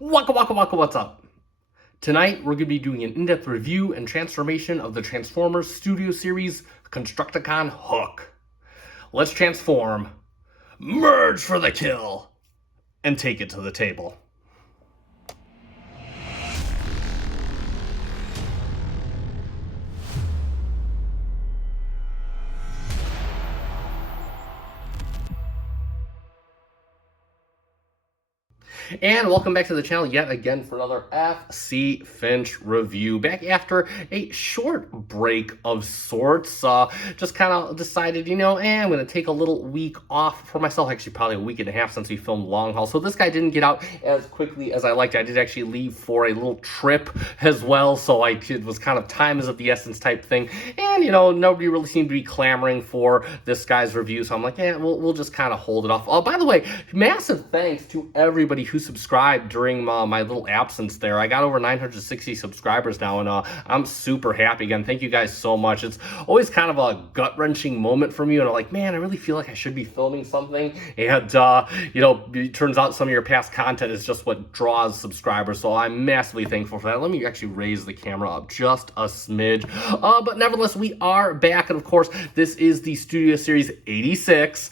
What's up? Tonight, we're going to be doing an in-depth review and transformation of the Transformers Studio Series Constructicon Hook. Let's transform, merge for the kill, and take it to the table. And welcome back to the channel yet again for another FC Finch review. Back after a short break of sorts. Just kind of decided, I'm going to take a little week off for myself. Actually, probably a week and a half since we filmed Long Haul. So this guy didn't get out as quickly as I liked. I did actually leave for a little trip as well. So it was kind of time is of the essence type thing. And, nobody really seemed to be clamoring for this guy's review. So I'm like, we'll just kind of hold it off. Oh, by the way, massive thanks to everybody who subscribed during my little absence there. I got over 960 subscribers now, and I'm super happy. Again, thank you guys so much. It's always kind of a gut-wrenching moment for me, and I'm like, man, I really feel like I should be filming something, and it turns out some of your past content is just what draws subscribers, so I'm massively thankful for that. Let me actually raise the camera up just a smidge, but nevertheless, we are back, and of course, this is the Studio Series 86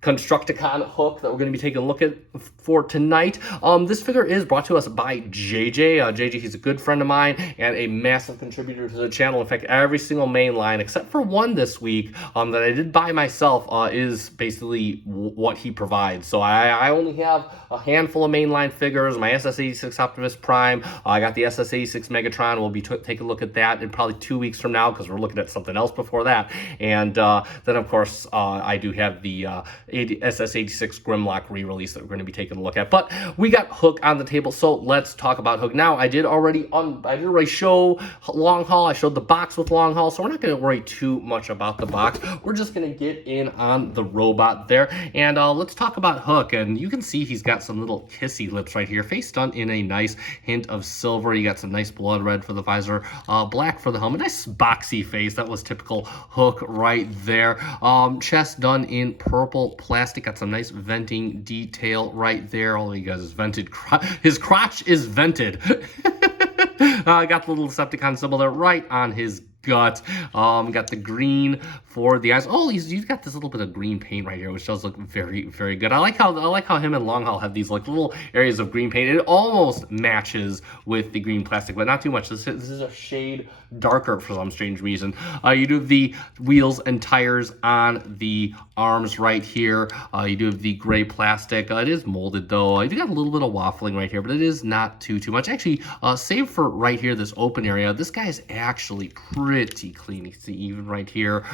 Constructicon hook that we're going to be taking a look at for tonight. This figure is brought to us by JJ. JJ, he's a good friend of mine and a massive contributor to the channel. In fact, every single main line, except for one this week that I did buy myself, is basically what he provides. So I only have a handful of mainline figures. My SS86 Optimus Prime. I got the SS86 Megatron. We'll be taking a look at that in probably 2 weeks from now because we're looking at something else before that. And then, of course, I do have the SS86 Grimlock re-release that we're going to be taking a look at. But we got Hook on the table, so let's talk about Hook. Now, I did already show Long Haul. I showed the box with Long Haul, so we're not going to worry too much about the box. We're just going to get in on the robot there, and let's talk about Hook. And you can see he's got some little kissy lips right here. Face done in a nice hint of silver. You got some nice blood red for the visor, black for the helmet. Nice boxy face. That was typical Hook right there. Chest done in purple plastic. Got some nice venting detail right there. All he got is vented. His crotch is vented. Got the little Decepticon symbol there right on his gut. Got the green for the eyes. Oh, he's got this little bit of green paint right here, which does look very, very good. I like how him and Long Haul have these like little areas of green paint. It almost matches with the green plastic, but not too much. This is a shade darker for some strange reason. You do have the wheels and tires on the arms right here. You do have the gray plastic. It is molded though. You do got a little bit of waffling right here, but it is not too much. Actually, save for right here, this open area. This guy is actually pretty clean. You can see even right here.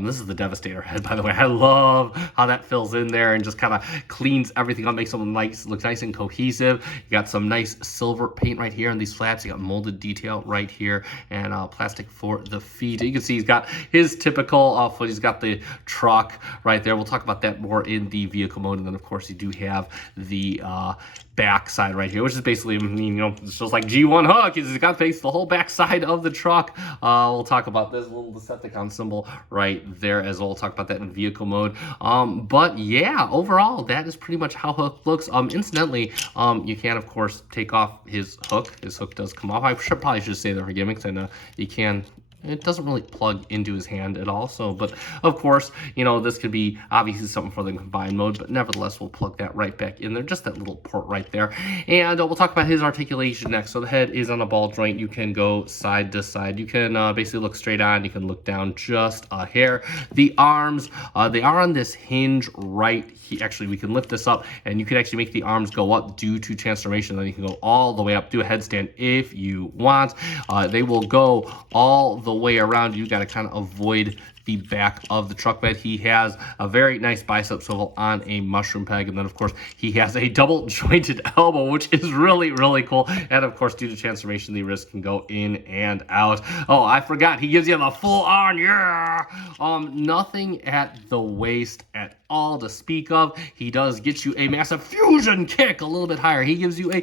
This is the Devastator head, by the way. I love how that fills in there and just kind of cleans everything up, makes something nice, looks nice and cohesive. You got some nice silver paint right here on these flaps. You got molded detail right here, and plastic for the feet. You can see he's got his typical foot. He's got the truck right there. We'll talk about that more in the vehicle mode, and then of course you do have the back side right here, which is basically, it's just like G1 Hook. He's got the whole back side of the truck. We'll talk about this little Decepticon symbol right there as well. We'll talk about that in vehicle mode. But yeah, overall, that is pretty much how Hook looks. Incidentally, you can, of course, take off his hook. His hook does come off. I probably should say that for gimmicks, and you can. It doesn't really plug into his hand at all. So, but of course, this could be obviously something for the combined mode, but nevertheless, we'll plug that right back in there. Just that little port right there. And we'll talk about his articulation next. So the head is on a ball joint. You can go side to side. You can basically look straight on. You can look down just a hair. The arms, they are on this hinge right here. Actually, we can lift this up and you can actually make the arms go up due to transformation. Then you can go all the way up, do a headstand if you want. They will go all the way around. You got to kind of avoid the back of the truck bed. He has a very nice bicep swivel on a mushroom peg, and then of course he has a double jointed elbow, which is really, really cool. And of course, due to transformation, the wrist can go in and out. Oh, I forgot, he gives you the full on, yeah. Nothing at the waist at all to speak of. He does get you a massive fusion kick, a little bit higher. He gives you a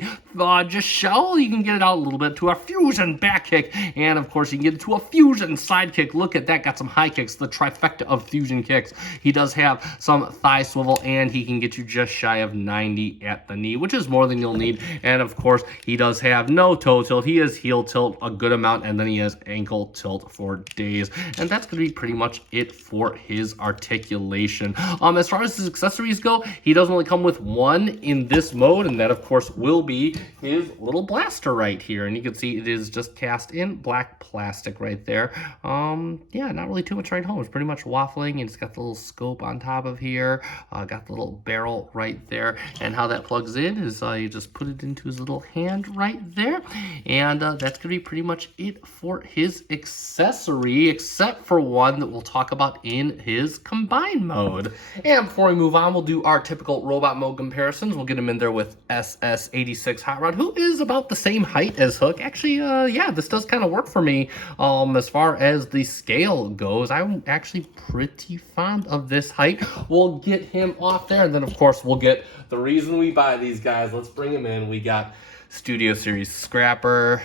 just shell. You can get it out a little bit to a fusion back kick, and of course you can get it to a fusion side kick. Look at that, got some high kicks, the trifecta of fusion kicks. He does have some thigh swivel, and he can get you just shy of 90 at the knee, which is more than you'll need. And of course he does have no toe tilt. He has heel tilt a good amount, and then he has ankle tilt for days, and that's going to be pretty much it for his articulation. As far as his accessories go, he does only come with one in this mode, and that of course will be his little blaster right here. And you can see it is just cast in black plastic right there. Yeah, not really too much right home. It's pretty much waffling, and it's got the little scope on top of here. Got the little barrel right there, and how that plugs in is you just put it into his little hand right there, and that's gonna be pretty much it for his accessory, except for one that we'll talk about in his combined mode. And before we move on, we'll do our typical robot mode comparisons. We'll get him in there with SS86 Hot Rod, who is about the same height as Hook. Actually, yeah, this does kind of work for me. As far as the scale goes, I'm actually pretty fond of this height. We'll get him off there, and then of course we'll get the reason we buy these guys. Let's bring him in. We got Studio Series Scrapper,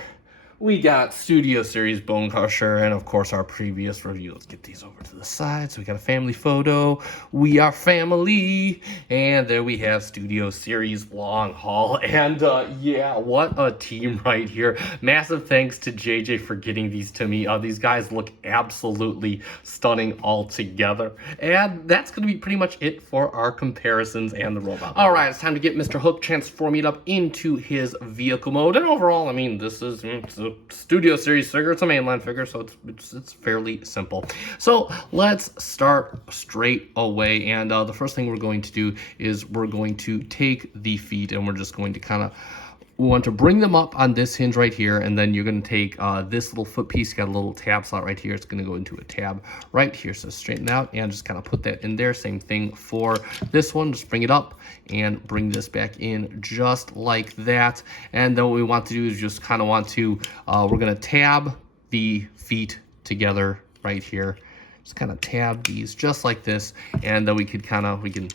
we got Studio Series Bone Crusher, and of course our previous review. Let's get these over to the side. So we got a family photo. We are family. And there we have Studio Series Long Haul. And yeah, what a team right here. Massive thanks to JJ for getting these to me. These guys look absolutely stunning all together. And that's going to be pretty much it for our comparisons and the robot. All right, it's time to get Mr. Hook transforming up into his vehicle mode. And overall, I mean, this is Studio Series figure. It's a mainline figure, so it's fairly simple. So let's start straight away, and the first thing we're going to do is we're going to take the feet, and we're just going to we want to bring them up on this hinge right here, and then you're going to take this little foot piece, got a little tab slot right here. It's going to go into a tab right here. So straighten out and just kind of put that in there. Same thing for this one. Just bring it up and bring this back in just like that. And then what we want to do is just kind of want to, we're going to tab the feet together right here. Just kind of tab these just like this. And then we can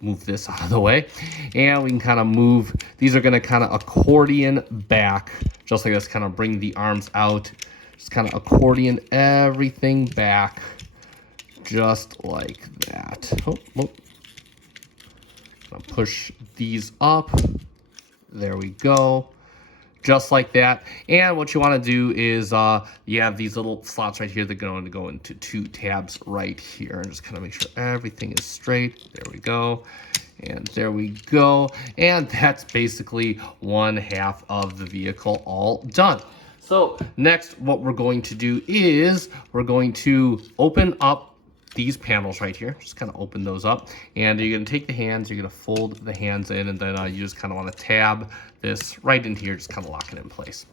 move this out of the way, and we can kind of move, these are going to kind of accordion back just like this, kind of bring the arms out, just kind of accordion everything back just like that. Push these up, there we go, just like that. And what you want to do is you have these little slots right here that are going to go into two tabs right here, and just kind of make sure everything is straight. There we go, and there we go, and that's basically one half of the vehicle all done. So next, what we're going to do is we're going to open up these panels right here. Just kind of open those up, and you're going to take the hands, you're going to fold the hands in, and then you just kind of want to tab this right into here, just kind of lock it in place.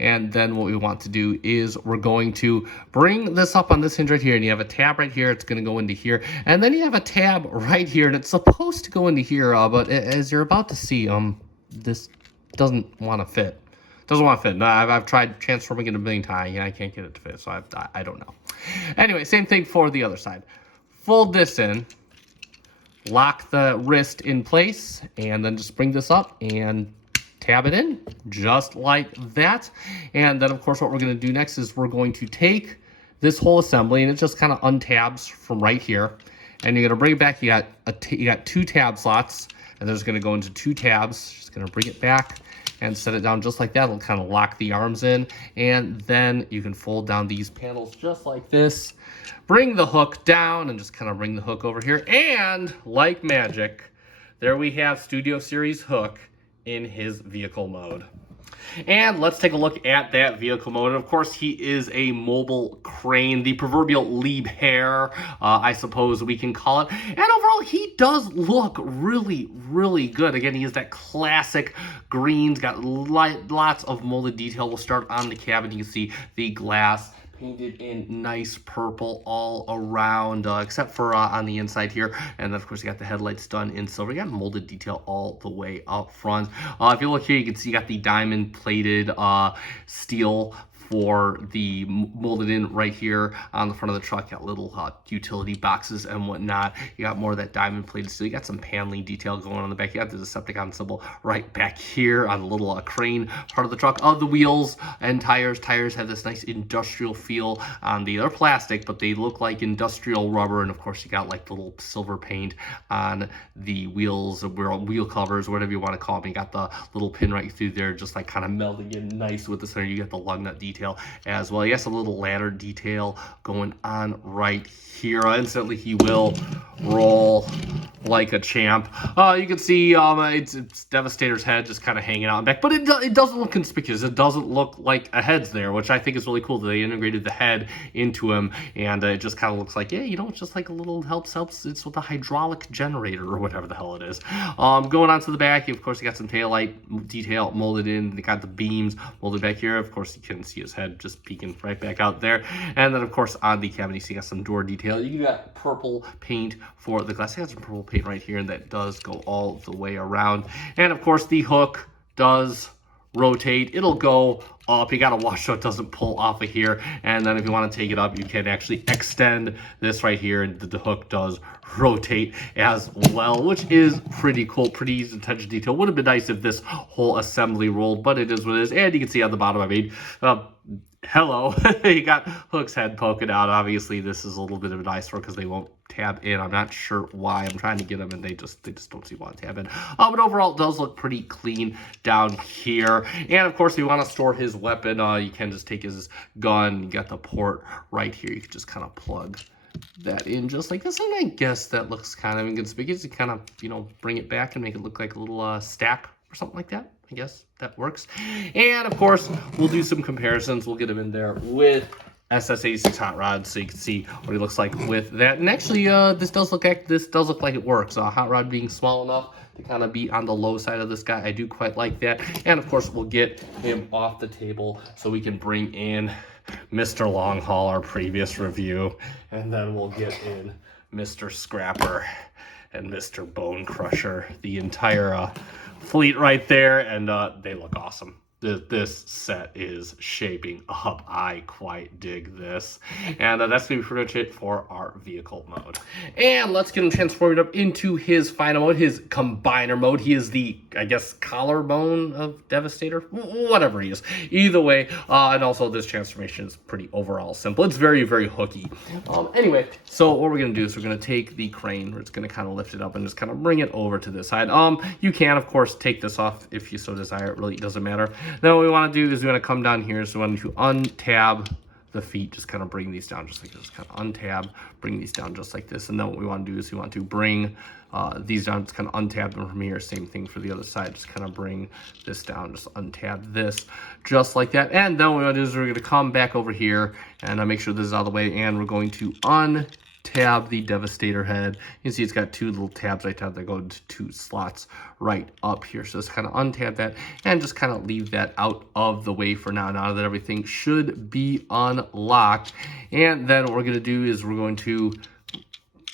And then what we want to do is we're going to bring this up on this hinge right here, and you have a tab right here. It's going to go into here, and then you have a tab right here, and it's supposed to go into here, but as you're about to see, this doesn't want to fit. Doesn't want to fit. No, I've tried transforming it a million times. Yeah, I can't get it to fit, so I don't know. Anyway, same thing for the other side. Fold this in, lock the wrist in place, and then just bring this up and tab it in, just like that. And then, of course, what we're going to do next is we're going to take this whole assembly, and it just kind of untabs from right here. And you're going to bring it back. You got two tab slots, and there's going to go into two tabs. Just going to bring it back and set it down just like that. It'll kind of lock the arms in, and then you can fold down these panels just like this. Bring the hook down and just kind of bring the hook over here, and like magic, there we have Studio Series Hook in his vehicle mode. And let's take a look at that vehicle mode. And of course, he is a mobile crane, the proverbial Liebherr, I suppose we can call it. And overall, he does look really, really good. Again, he has that classic green. He's got lots of molded detail. We'll start on the cabin. You can see the glass painted in nice purple all around, except for on the inside here. And then, of course, you got the headlights done in silver. You got molded detail all the way up front. If you look here, you can see you got the diamond plated steel for the molded in right here on the front of the truck. Got little utility boxes and whatnot. You got more of that diamond plated steel. You got some paneling detail going on the back. You got the Decepticon symbol right back here on the little crane part of the truck. The wheels and tires. Tires have this nice industrial feel on they're plastic, but they look like industrial rubber. And of course, you got like the little silver paint on the wheels, wheel covers, whatever you want to call them. You got the little pin right through there, just like kind of melding in nice with the center. You got the lug nut detail as well. You got some little ladder detail going on right here. Instantly, he will roll like a champ. You can see it's Devastator's head just kind of hanging out in back, but it doesn't look conspicuous. It doesn't look like a head's there, which I think is really cool that they integrated the head into him, and it just kind of looks like, yeah, you know, it's just like a little helps. It's with a hydraulic generator or whatever the hell it is. Going on to the back, of course, you got some taillight detail molded in. They got the beams molded back here. Of course, you can see his head just peeking right back out there. And then, of course, on the cabin, you see got some door detail. You got purple paint for the glass. I got some purple paint right here that does go all the way around. And of course, the hook does rotate. It'll go up. You gotta watch so it doesn't pull off of here. And then if you want to take it up, you can actually extend this right here, and the hook does rotate as well, which is pretty cool. Pretty easy attention detail. Would have been nice if this whole assembly rolled, but it is what it is. And you can see on the bottom, I mean, hello. You got Hook's head poking out. Obviously, this is a little bit of an eyesore because they won't tab in. I'm not sure why. I'm trying to get them, and they just don't seem to want to tab in. But overall, it does look pretty clean down here. And of course, if you want to store his weapon, you can just take his gun. You got the port right here. You can just kind of plug that in just like this, and I guess that looks kind of inconspicuous. You kind of, you know, bring it back and make it look like a little stack or something like that. I guess that works. And of course, we'll do some comparisons. We'll get him in there with SS86 Hot Rod, so you can see what he looks like with that. And actually, this does look like it works. Hot Rod being small enough to kind of be on the low side of this guy, I do quite like that. And of course, we'll get him off the table so we can bring in Mr. Long Haul, our previous review, and then we'll get in Mr. Scrapper and Mr. Bone Crusher, the entire fleet right there, and they look awesome. This set is shaping up. I quite dig this. And that's going to be pretty much it for our vehicle mode. And let's get him transformed up into his final mode, his combiner mode. He is the, I guess, collarbone of Devastator? Whatever he is. Either way, and also this transformation is pretty overall simple. It's very, very hooky. Anyway, so what we're going to do is we're going to take the crane. We're just going to kind of lift it up and just kind of bring it over to this side. You can, of course, take this off if you so desire. It really doesn't matter. Then what we want to do is we want to come down here. So we want to untab the feet, just kind of bring these down just like this. Kind of untab, bring these down just like this. And then what we want to do is we want to bring these down, just kind of untab them from here. Same thing for the other side. Just kind of bring this down, just untab this, just like that. And then what we want to do is we're going to come back over here and make sure this is out of the way. And we're going to untab the Devastator head. You can see it's got two little tabs right there that go into two slots right up here. So just kind of untab that and just kind of leave that out of the way for now. Now that everything should be unlocked. And then what we're going to do is we're going to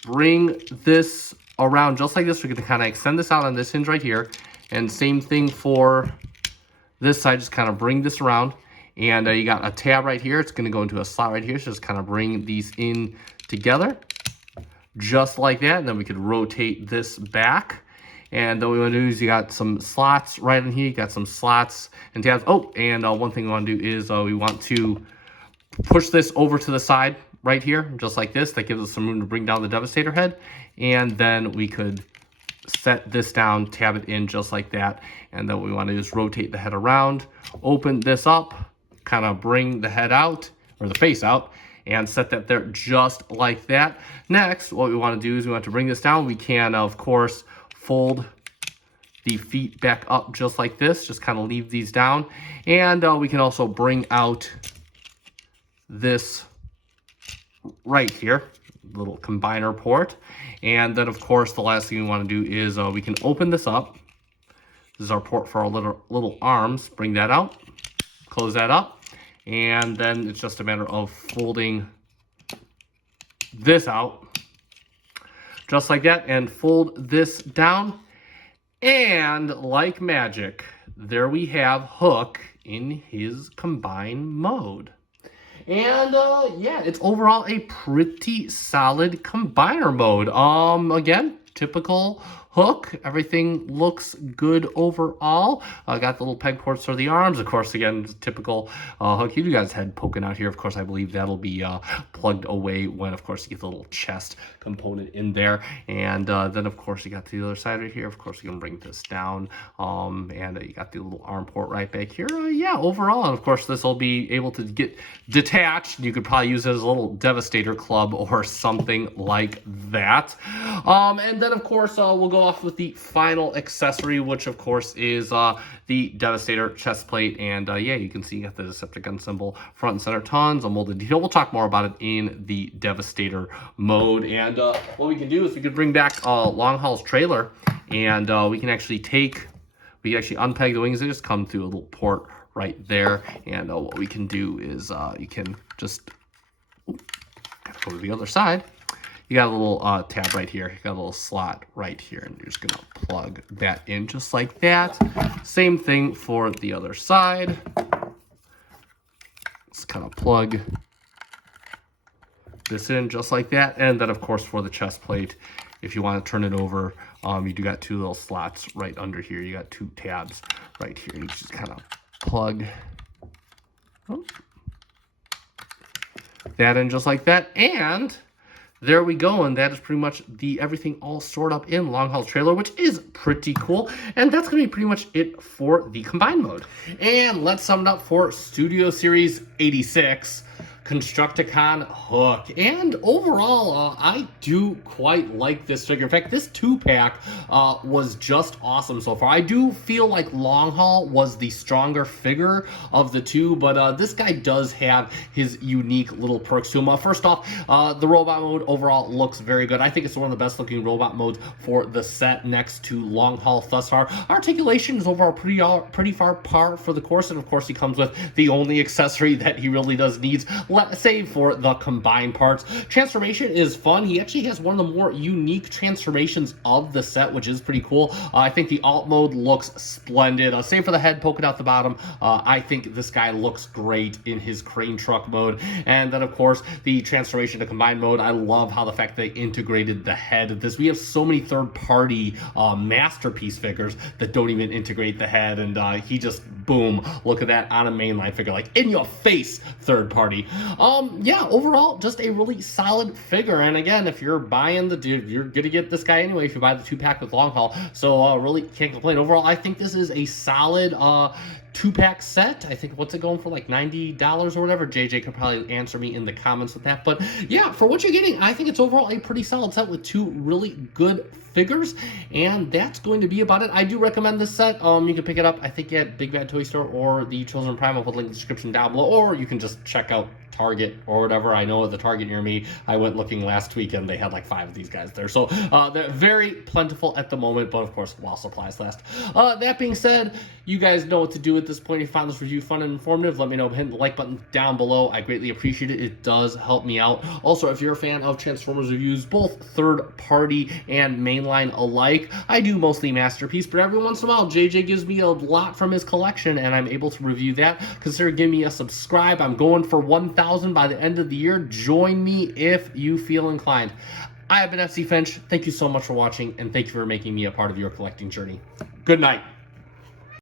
bring this around just like this. We're going to kind of extend this out on this hinge right here. And same thing for this side. Just kind of bring this around. And you got a tab right here. It's going to go into a slot right here. So just kind of bring these in together just like that. And then we could rotate this back. And then what we want to do is you got some slots right in here. You got some slots and tabs. Oh, and one thing we want to do is we want to push this over to the side right here, just like this. That gives us some room to bring down the Devastator head. And then we could set this down, tab it in just like that. And then what we want to do is rotate the head around, open this up, kind of bring the head out, or the face out, and set that there just like that. Next, what we want to do is we want to bring this down. We can, of course, fold the feet back up just like this. Just kind of leave these down. And we can also bring out this right here, little combiner port. And then, of course, the last thing we want to do is we can open this up. This is our port for our little arms. Bring that out, close that up. And then it's just a matter of folding this out just like that and fold this down. And like magic, there we have Hook in his combine mode. And yeah, it's overall a pretty solid combiner mode. Again, typical Hook. Everything looks good overall. Got the little peg ports for the arms. Of course, again, typical Hook. You got his head poking out here. Of course, I believe that'll be plugged away when, of course, you get the little chest component in there. And then, of course, you got the other side right here. Of course, you can bring this down. And you got the little arm port right back here. Yeah, overall, and of course, this will be able to get detached. You could probably use it as a little Devastator club or something like that. And then, of course, we'll go off with the final accessory, which of course is the Devastator chest plate. And yeah, you can see you got the Decepticon symbol front and center, tons of molded detail. We'll talk more about it in the Devastator mode. And what we can do is we can bring back Long Haul's trailer, and we can actually unpeg the wings. They just come through a little port right there. And what we can do is you can just gotta go to the other side. You got a little tab right here. You got a little slot right here, and you're just gonna plug that in just like that. Same thing for the other side. Just kind of plug this in just like that. And then, of course, for the chest plate, if you want to turn it over, you do got two little slots right under here. You got two tabs right here. You just kind of plug that in just like that. And there we go, and that is pretty much everything all stored up in Long Haul's trailer, which is pretty cool. And that's going to be pretty much it for the combine mode. And let's sum it up for Studio Series 86. Constructicon Hook. And overall, I do quite like this figure. In fact, this 2-pack was just awesome so far. I do feel like Long Haul was the stronger figure of the two, but this guy does have his unique little perks to him. First off, the robot mode overall looks very good. I think it's one of the best looking robot modes for the set next to Long Haul thus far. Articulation is overall pretty far par for the course, and of course he comes with the only accessory that he really does needs, save for the combined parts. Transformation is fun. He actually has one of the more unique transformations of the set, which is pretty cool. I think the alt mode looks splendid. Save for the head poking out the bottom. I think this guy looks great in his crane truck mode. And then, of course, the transformation to combined mode. I love how the fact they integrated the head of this. We have so many third-party masterpiece figures that don't even integrate the head, and he just, boom, look at that on a mainline figure, like in your face, third party. Yeah, overall, just a really solid figure. And again, if you're buying you're gonna get this guy anyway if you buy the 2-pack with Long Haul. So really can't complain. Overall, I think this is a solid 2-pack set. I think, what's it going for, like $90 or whatever? JJ could probably answer me in the comments with that. But yeah, for what you're getting, I think it's overall a pretty solid set with two really good figures, and that's going to be about it. I do recommend this set. You can pick it up, I think, at Big Bad Toy Store or the Children's Prime. I'll put a link in the description down below, or you can just check out Target or whatever. I know at the Target near me, I went looking last weekend, they had like 5 of these guys there. So they're very plentiful at the moment, but of course, while supplies last. That being said, you guys know what to do at this point. If you found this review fun and informative, let me know. Hit the like button down below. I greatly appreciate it. It does help me out. Also, if you're a fan of Transformers reviews, both third party and mainline alike, I do mostly masterpiece, but every once in a while, JJ gives me a lot from his collection, and I'm able to review that. Consider giving me a subscribe. I'm going for 1,000 by the end of the year. Join me if you feel inclined. I have been FC Finch. Thank you so much for watching, and thank you for making me a part of your collecting journey. Good night.